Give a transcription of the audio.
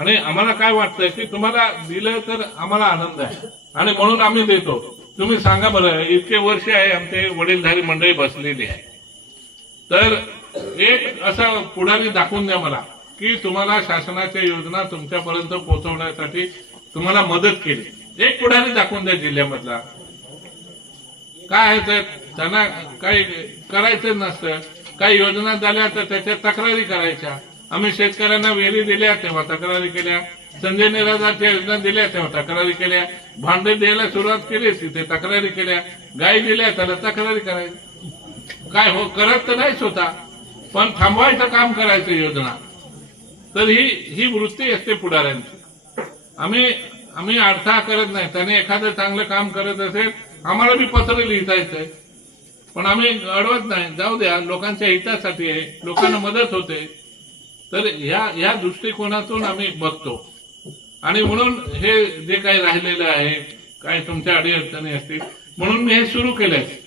आणि आम्हाला काय वाटतंय की तुम्हाला दिलं तर आम्हाला आनंद आहे आणि म्हणून आम्ही देतो तुम्ही सांगा बरं इतके वर्ष आहे आमचे वडीलधारी मंडळी बसलेली आहे तर एक असा पुढारी दाखवून द्या मला की तुम्हाला शासनाच्या योजना तुमच्यापर्यंत पोहोचवण्यासाठी तुम्हाला मदत केली एक पुढारी दाखवून द्या जिल्ह्यामधला काय आहे त्यांना काही करायचं नसतं काही योजना झाल्या तर त्याच्या तक्रारी करायच्या आम्ही शेतकऱ्यांना विहिरी दिल्या तेव्हा तक्रारी केल्या संजय निराधारच्या योजना दिल्या तेव्हा तक्रारी केल्या भांडे द्यायला सुरुवात केली तिथे तक्रारी केल्या गाय दिल्या त्याला तक्रारी करायची काय हो करत तर नाहीच होता पण थांबवायचं काम करायचं योजना तर ही ही वृत्ती असते पुढाऱ्यांची आम्ही आम्ही अडथळा करत नाही त्याने एखादं चांगलं काम करत असेल आम्हाला बी पत्र लिहिता पण आम्ही अडवत नाही जाऊ द्या लोकांच्या हितासाठी आहे लोकांना मदत होते तर ह्या या दृष्टिकोनातून आम्ही बघतो आणि म्हणून हे जे काही राहिलेलं आहे काय तुमच्या अडीअडचणी असतील म्हणून मी हे सुरू केलंय